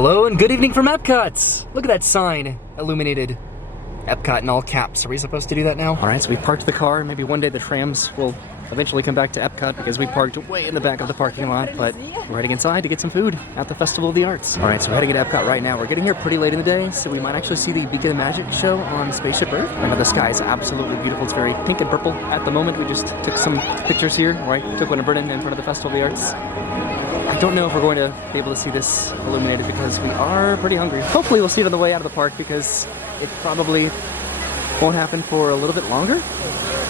Hello and good evening from Epcot. Look at that sign, illuminated. Epcot in all caps. Are we supposed to do that now? All right, so we parked the car. Maybe one day the trams will eventually come back to Epcot because we parked way in the back of the parking lot, but we're heading inside to get some food at the Festival of the Arts. All right, so we're heading to Epcot right now. We're getting here pretty late in the day, so we might actually see the Beacon of Magic show on Spaceship Earth. I know the sky is absolutely beautiful. It's very pink and purple at the moment. We just took some pictures here, right? Took one of Brennan in front of the Festival of the Arts. I don't know if we're going to be able to see this illuminated because we are pretty hungry. Hopefully we'll see it on the way out of the park because it probably won't happen for a little bit longer,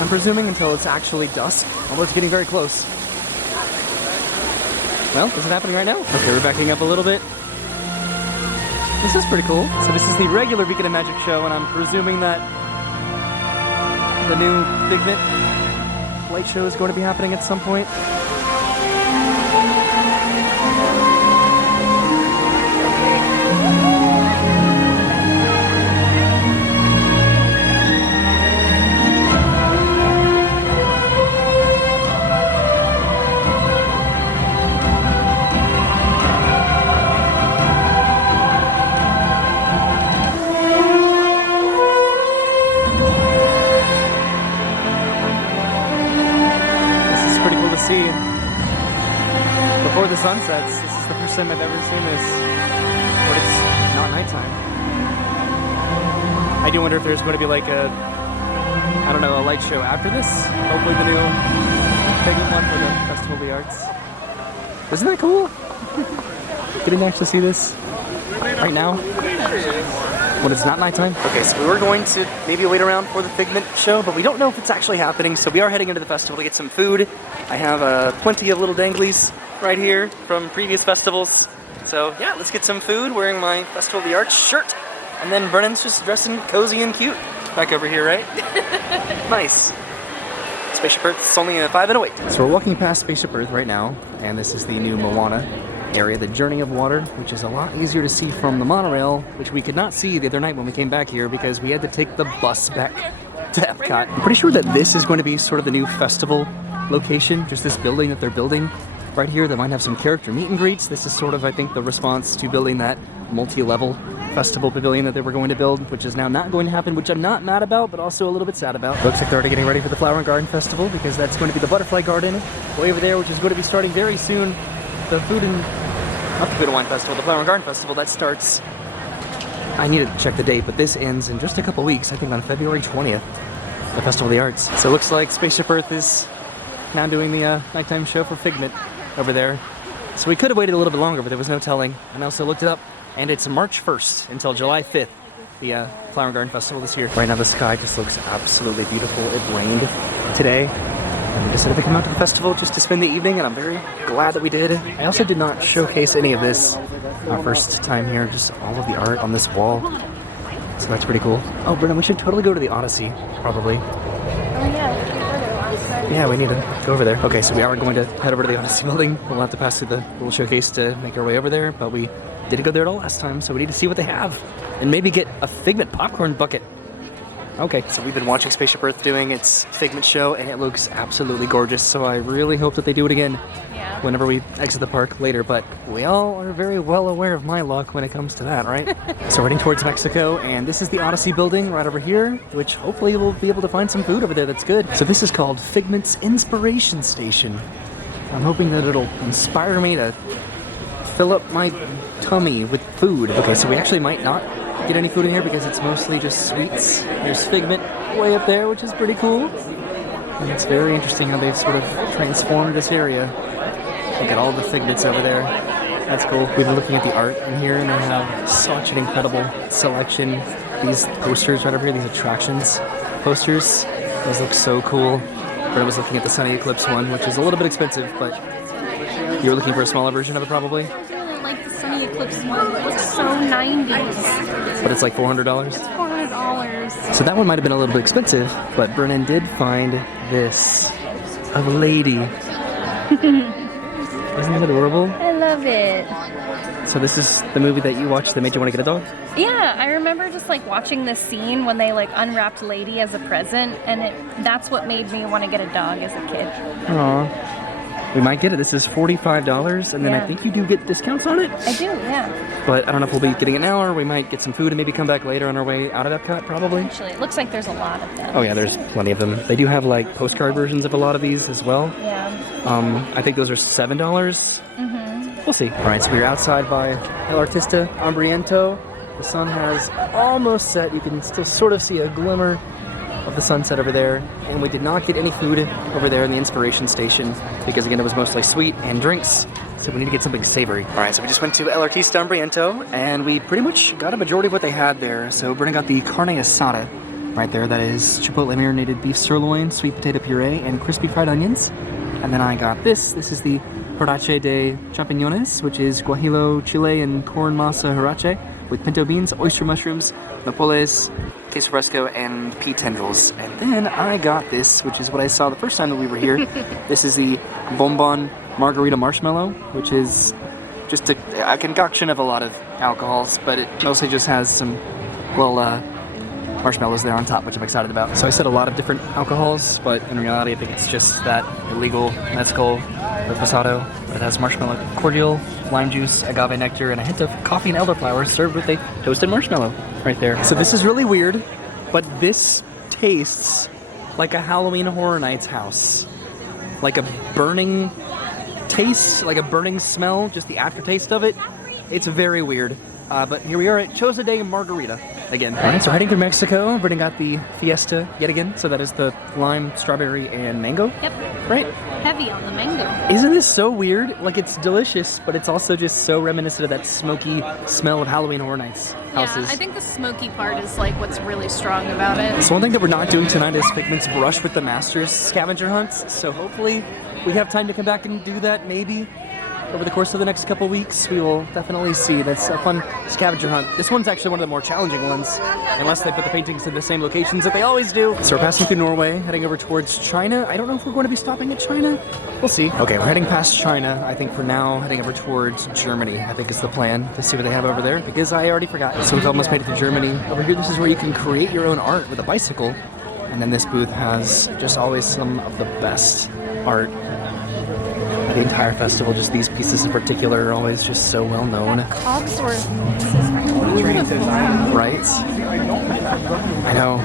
I'm presuming, until it's actually dusk, although it's getting very close. Well, is it happening right now? Okay, we're backing up a little bit. This is pretty cool. So this is the regular Beacon of Magic show, and I'm presuming that the new Figment light show is going to be happening at some point. See before the sun sets. This is the first time I've ever seen this, but it's not nighttime. I do wonder if there's going to be like a, I don't know, a light show after this. Hopefully the new Figment one for the Festival of the Arts. Isn't that cool? Getting to actually see this right now when it's not nighttime. Okay, so we were going to maybe wait around for the Figment show, but we don't know if it's actually happening, so we are heading into the festival to get some food. I have plenty of little danglies right here from previous festivals. So yeah, let's get some food, wearing my Festival of the Arts shirt. And then Brennan's just dressing cozy and cute back over here, right? Nice. Spaceship Earth is only a 5 and a wait. So we're walking past Spaceship Earth right now, and this is the new Moana area, the Journey of Water, which is a lot easier to see from the monorail, which we could not see the other night when we came back here because we had to take the bus back to Epcot. I'm pretty sure that this is going to be sort of the new festival location, just this building that they're building right here that might have some character meet and greets. This is sort of, I think, the response to building that multi-level festival pavilion that they were going to build, which is now not going to happen, which I'm not mad about, but also a little bit sad about. Looks like they're already getting ready for the Flower and Garden Festival because that's going to be the Butterfly Garden way over there, which is going to be starting very soon. The Food and, not the Food and Wine Festival, the Flower and Garden Festival, that starts, I need to check the date, but this ends in just a couple weeks, I think on February 20th, the Festival of the Arts. So it looks like Spaceship Earth is now doing the nighttime show for Figment over there. So we could have waited a little bit longer, but there was no telling. And I also looked it up, and it's March 1st until July 5th, the Flower and Garden Festival this year. Right now the sky just looks absolutely beautiful. It rained today, and we decided to come out to the festival just to spend the evening, and I'm very glad that we did. I also did not showcase any of this our first time here, just all of the art on this wall. So that's pretty cool. Oh, Brennan, we should totally go to the Odyssey, probably. Oh yeah. Yeah, we need to go over there. Okay, so we are going to head over to the Odyssey building. We'll have to pass through the little showcase to make our way over there, but we didn't go there at all last time, so we need to see what they have. And maybe get a Figment popcorn bucket. Okay, so we've been watching Spaceship Earth doing its Figment show, and it looks absolutely gorgeous, so I really hope that they do it again whenever we exit the park later, but we all are very well aware of my luck when it comes to that, right? So we're heading towards Mexico, and this is the Odyssey building right over here, which hopefully we'll be able to find some food over there that's good. So this is called Figment's Inspiration Station. I'm hoping that it'll inspire me to fill up my tummy with food. Okay, so we actually might not get any food in here because it's mostly just sweets. There's Figment way up there, which is pretty cool. And it's very interesting how they've sort of transformed this area. Look at all the Figments over there. That's cool. We've been looking at the art in here, and they have such an incredible selection. These posters right over here, these attractions posters, those look so cool. I was looking at the Sunny Eclipse one, which is a little bit expensive, but you were looking for a smaller version of it, probably? I really like the Sunny Eclipse one. It looks so 90s. But it's like $400? It's $400. So that one might have been a little bit expensive, but Brennan did find this of a lady. Isn't that adorable? I love it. So this is the movie that you watched that made you want to get a dog? Yeah, I remember just like watching this scene when they like unwrapped Lady as a present, and that's what made me want to get a dog as a kid. Aww. We might get it. This is $45, and then I Yeah. think you do get discounts on it. I do, yeah. But I don't know if we'll be getting it now, or we might get some food and maybe come back later on our way out of Epcot, probably. Actually, it looks like there's a lot of them. Oh yeah, there's plenty of them. They do have like postcard versions of a lot of these as well. Yeah. I think those are $7. We'll see. All right, so we're outside by El Artista Hambriento. The sun has almost set. You can still sort of see a glimmer of the sunset over there. And we did not get any food over there in the Inspiration Station because again, it was mostly sweet and drinks. So we need to get something savory. All right, so we just went to El Artista Hambriento and we pretty much got a majority of what they had there. So Brennan got the carne asada right there. That is chipotle marinated beef sirloin, sweet potato puree, and crispy fried onions. And then I got this. This is the Horace de champiñones, which is guajillo, chile, and corn masa horace with pinto beans, oyster mushrooms, napoles, queso fresco, and pea tendrils. And then I got this, which is what I saw the first time that we were here. This is the bonbon margarita marshmallow, which is just a concoction of a lot of alcohols, but it mostly just has some, well, marshmallows there on top, which I'm excited about. So I said a lot of different alcohols, but in reality I think it's just that illegal mezcal reposado. It has marshmallow cordial, lime juice, agave nectar, and a hint of coffee and elderflower served with a toasted marshmallow right there. So this is really weird, but this tastes like a Halloween Horror Nights house. Like a burning taste, like a burning smell, just the aftertaste of it. It's very weird. But here we are at Choza de Margarita again. All right, so heading through Mexico. Brittany got the Fiesta yet again. So that is the lime, strawberry, and mango. Yep. Right? Heavy on the mango. Isn't this so weird? Like, it's delicious, but it's also just so reminiscent of that smoky smell of Halloween Horror Nights houses. Yeah, I think the smoky part is like what's really strong about it. So one thing that we're not doing tonight is Figment's Brush with the Masters scavenger hunts. So hopefully we have time to come back and do that, maybe. Over the course of the next couple weeks, we will definitely see. That's a fun scavenger hunt. This one's actually one of the more challenging ones, unless they put the paintings in the same locations that they always do. So we're passing through Norway, heading over towards China. I don't know if we're going to be stopping at China. We'll see. Okay, we're heading past China. I think for now, heading over towards Germany, I think is the plan, to see what they have over there, because I already forgot. So we've almost made it to Germany. Over here, this is where you can create your own art with a bicycle. And then this booth has just always some of the best art. The entire festival, just these pieces in particular are always just so well known. Cogsworth. Right? I know.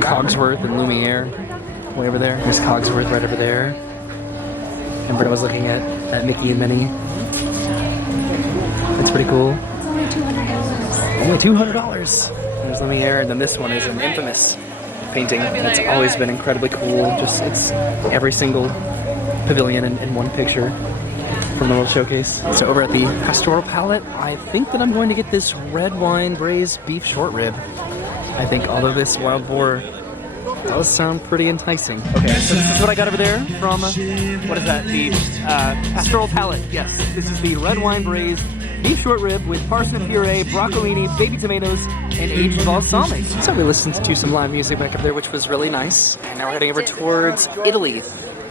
Cogsworth and Lumiere. Way over there. There's Cogsworth right over there. And Britta was looking at Mickey and Minnie. It's pretty cool. Only $200. There's Lumiere, and then this one is an infamous painting that's always been incredibly cool. Just, it's every single pavilion in one picture from the World Showcase. So over at the Pastoral Palette, I think that I'm going to get this red wine braised beef short rib. I think although this wild boar does sound pretty enticing. Okay, so this is what I got over there from, what is that, the Pastoral Palette. Yes, this is the red wine braised beef short rib with parsnip puree, broccolini, baby tomatoes, and aged balsamic. So we listened to some live music back up there, which was really nice. And now we're heading over towards Italy,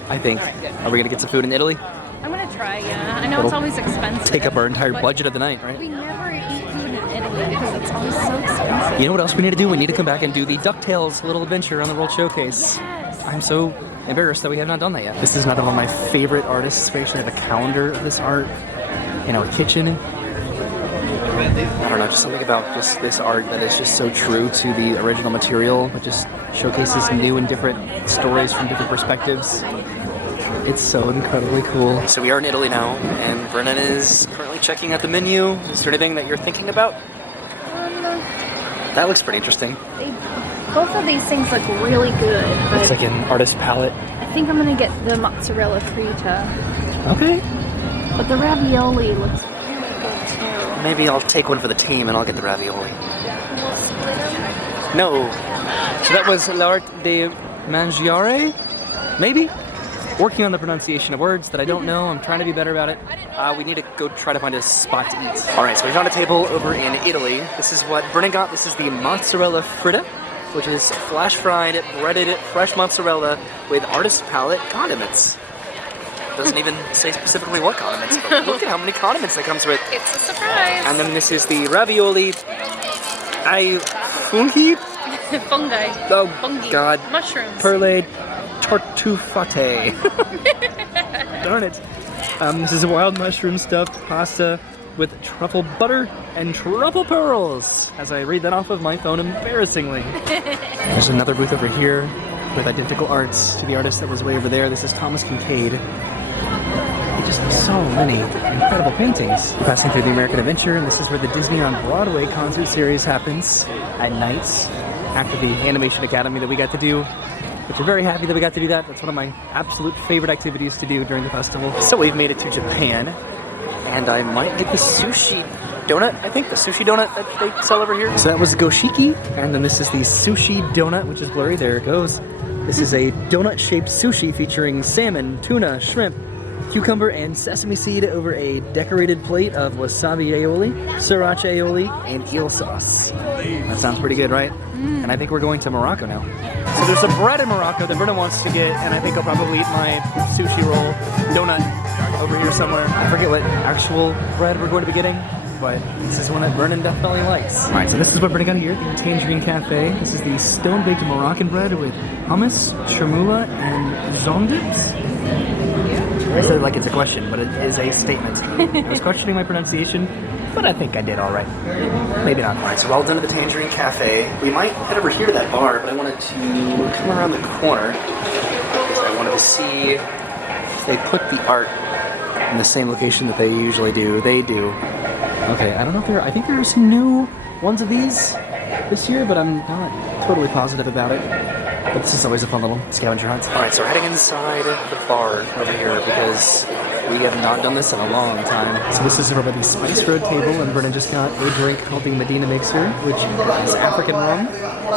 I think. Are we gonna get some food in Italy? I'm gonna try, yeah. I know it's always expensive. Take up our entire budget of the night, right? We never eat food in Italy because it's always so expensive. You know what else we need to do? We need to come back and do the DuckTales little adventure on the World Showcase. Yes. I'm so embarrassed that we have not done that yet. This is another one of my favorite artists. We actually have a calendar of this art in our kitchen. I don't know, just something about just this art that is just so true to the original material. It just showcases new and different stories from different perspectives. It's so incredibly cool. So we are in Italy now, and Brennan is currently checking out the menu. Is there anything that you're thinking about? That looks pretty interesting. Both of these things look really good, but It's like an artist palette. I think I'm gonna get the mozzarella frita. Okay. But the ravioli looks really good too. Maybe I'll take one for the team and I'll get the ravioli. We'll split them. No. So that was l'art de mangiare? Maybe? Working on the pronunciation of words that I don't know. I'm trying to be better about it. We need to go try to find a spot to eat. All right, so we found a table over in Italy. This is what Brennan got. This is the mozzarella fritta, which is flash fried, breaded fresh mozzarella with artist palette condiments. Doesn't even say specifically what condiments, but look at how many condiments that comes with. It's a surprise. And then this is the ravioli ai funghi. Fungi. Oh, Fungi. God. Mushrooms. Perlaid tartufate. Darn it. This is a wild mushroom stuffed pasta with truffle butter and truffle pearls, as I read that off of my phone embarrassingly. There's another booth over here with identical arts to the artist that was way over there. This is Thomas Kincaid. Just so many incredible paintings. Passing through the American Adventure, and this is where the Disney on Broadway concert series happens at nights after the Animation Academy that we got to do, which I'm very happy that we got to do that. That's one of my absolute favorite activities to do during the festival. So we've made it to Japan, and I might get the sushi donut, I think, the sushi donut that they sell over here. So that was goshiki, and then this is the sushi donut, which is blurry. There it goes. This is a donut-shaped sushi featuring salmon, tuna, shrimp, cucumber, and sesame seed over a decorated plate of wasabi aioli, sriracha aioli, and eel sauce. That sounds pretty good, right? And I think we're going to Morocco now. So there's some bread in Morocco that Brenna wants to get, and I think I'll probably eat my sushi roll donut over here somewhere. I forget what actual bread we're going to be getting, but this is one that Vernon definitely likes. All right, so this is what Brenna got here, the Tangerine Cafe. This is the stone-baked Moroccan bread with hummus, chermoula, and zondips. I said it like it's a question, but it is a statement. I was questioning my pronunciation, but I think I did all right. Maybe not. All right, so we're all done at the Tangerine Cafe. We might head over here to that bar, but I wanted to come around the corner because I wanted to see if they put the art in the same location that they usually do. They do. Okay, I don't know if I think there are some new ones of these this year, but I'm not totally positive about it. But this is always a fun little scavenger hunt. All right, so we're heading inside the bar over here because we have not done this in a long time. So this is over by the Spice Road table, and Brennan just got a drink called the Medina Mixer, which is African rum,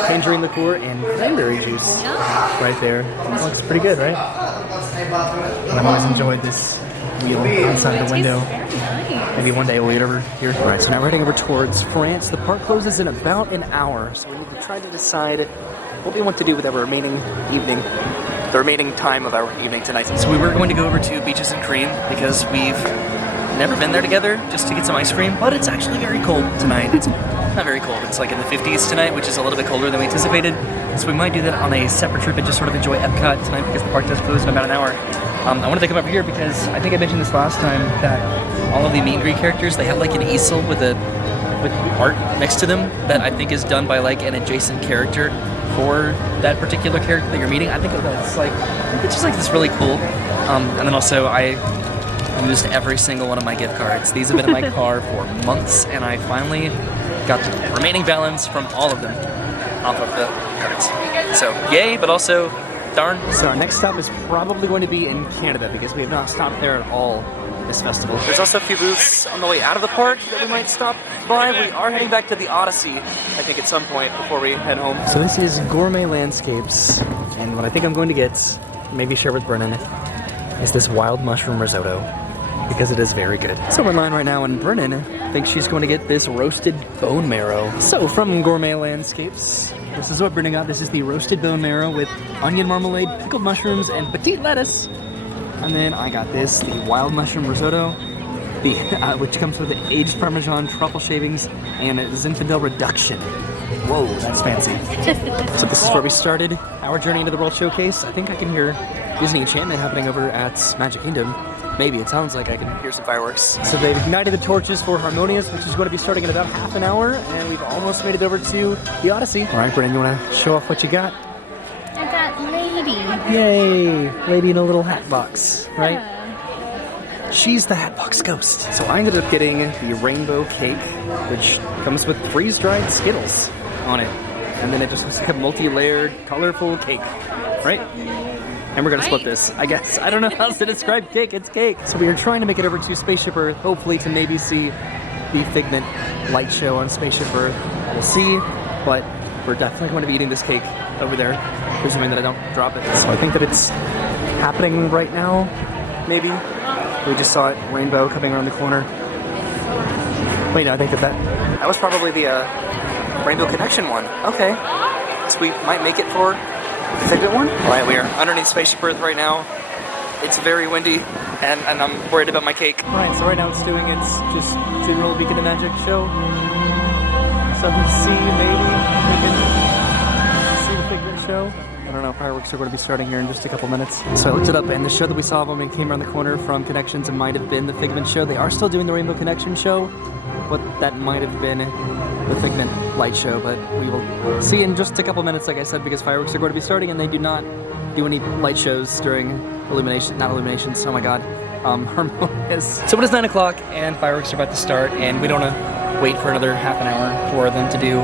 tangerine liqueur, and cranberry juice right there. It looks pretty good, right? And I've always enjoyed this meal outside the window. Maybe one day we'll eat over here. All right, so now we're heading over towards France. The park closes in about an hour, so we need to try to decide what we want to do with our remaining evening, the remaining time of our evening tonight. So we were going to go over to Beaches and Cream because we've never been there together just to get some ice cream, but it's actually very cold tonight. It's not very cold, it's like in the 50s tonight, which is a little bit colder than we anticipated. So we might do that on a separate trip and just sort of enjoy Epcot tonight because the park does close in about an hour. I wanted to come over here because I think I mentioned this last time that all of the meet and greet characters, they have like an easel with art next to them that I think is done by like an adjacent character for that particular character that you're meeting. I think that's like, it's just like this really cool. And then also I used every single one of my gift cards. These have been in my car for months, and I finally got the remaining balance from all of them off of the cards. So yay, but also darn. So our next stop is probably going to be in Canada because we have not stopped there at all this festival. There's also a few booths on the way out of the park that we might stop by. We are heading back to the Odyssey, I think, at some point before we head home. So this is Gourmet Landscapes, and what I think I'm going to get, maybe share with Brennan, is this wild mushroom risotto, because it is very good. So we're in line right now, and Brennan thinks she's going to get this roasted bone marrow. So from Gourmet Landscapes, this is what Brennan got. This is the roasted bone marrow with onion marmalade, pickled mushrooms, and petite lettuce. And then I got this, the wild mushroom risotto, which comes with aged Parmesan, truffle shavings, and Zinfandel reduction. Whoa, that's fancy. So this is where we started our journey into the World Showcase. I think I can hear Disney Enchantment happening over at Magic Kingdom. Maybe, it sounds like I can hear some fireworks. So they've ignited the torches for Harmonious, which is going to be starting in about half an hour, and we've almost made it over to the Odyssey. All right, Brennan, you want to show off what you got? I got Lady. Yay! Lady in a little hat box, right? Yeah. She's the Hatbox Ghost. So I ended up getting the rainbow cake, which comes with freeze-dried Skittles on it. And then it just looks like a multi-layered, colorful cake, right? And we're gonna split this, I guess. I don't know how else to describe cake, it's cake. So we are trying to make it over to Spaceship Earth, hopefully to maybe see the Figment light show on Spaceship Earth. We'll see, but we're definitely going to be eating this cake over there, presuming that I don't drop it. So I think that it's happening right now, maybe. We just saw it, rainbow coming around the corner. Wait, no, I think that was probably the Rainbow Connection one. Okay, so we might make it for the Figment one. All right, we are underneath Spaceship Earth right now. It's very windy, and I'm worried about my cake. All right, so right now it's doing its just general Beacon of Magic show. So we see maybe we can see the Figment show. I don't know, fireworks are going to be starting here in just a couple minutes. So I looked it up, and the show that we saw when we came around the corner from Connections, it might have been the Figment show. They are still doing the Rainbow Connection show, but that might have been the Figment light show, but we will see in just a couple minutes, like I said, because fireworks are going to be starting, and they do not do any light shows during illuminations, oh my god, harmonious. So it is 9 o'clock, and fireworks are about to start, and we don't want to wait for another half an hour for them to do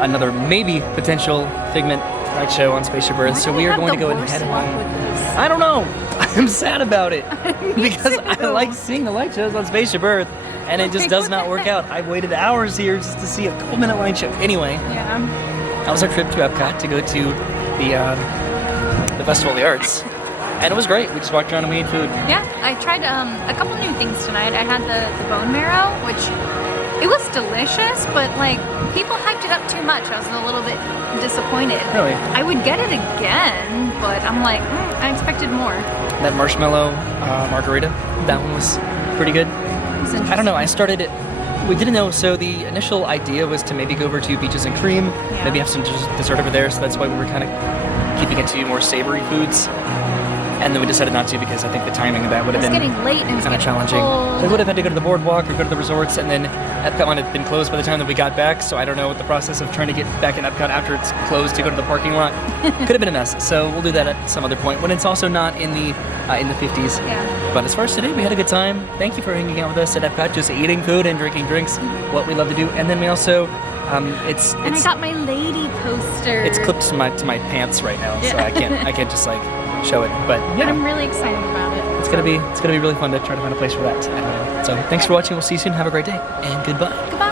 another maybe potential Figment light show on Spaceship Earth, so we are going to go and head home. I don't know. I'm sad about it because I like seeing the light shows on Spaceship Earth, and it just does not work out. I've waited hours here just to see a couple-minute light show. Anyway, Yeah. that was our trip to Epcot to go to the Festival of the Arts, and it was great. We just walked around and we ate food. Yeah, I tried a couple new things tonight. I had the bone marrow, which it was delicious, but like people hyped it up too much. I was a little bit disappointed. Really? I would get it again, but I'm like, I expected more. That marshmallow margarita, that one was pretty good. I don't know, I started it, we didn't know, so the initial idea was to maybe go over to Beaches and Cream, maybe have some dessert over there, so that's why we were kind of keeping it to more savory foods. And then we decided not to because I think the timing of that would have been getting late and it was kind of getting challenging. cold. So we would have had to go to the boardwalk or go to the resorts, and then Epcot might have been closed by the time that we got back, so I don't know what the process of trying to get back in Epcot after it's closed to go to the parking lot. Could have been a mess, so we'll do that at some other point when it's also not in the 50s. Yeah. But as far as today, we had a good time. Thank you for hanging out with us at Epcot, just eating food and drinking drinks, what we love to do. And then we also, And I got my lady poster. it's clipped to my pants right now, so I can't just like show it. But But yeah, I'm really excited about it. it's gonna be really fun to try to find a place for that. So thanks for watching. We'll see you soon. Have a great day and goodbye. Goodbye.